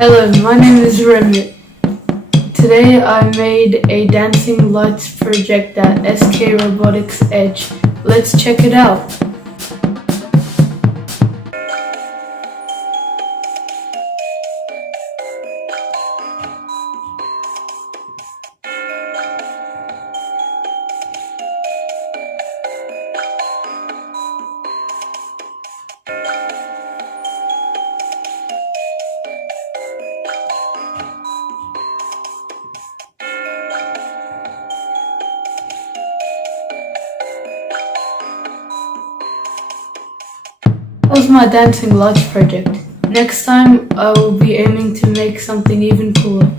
Hello, my name is Rehmat. Today I made a dancing lights project at SK Robotics EDGE. Let's check it out. That was my dancing lights project. Next time I will be aiming to make something even cooler.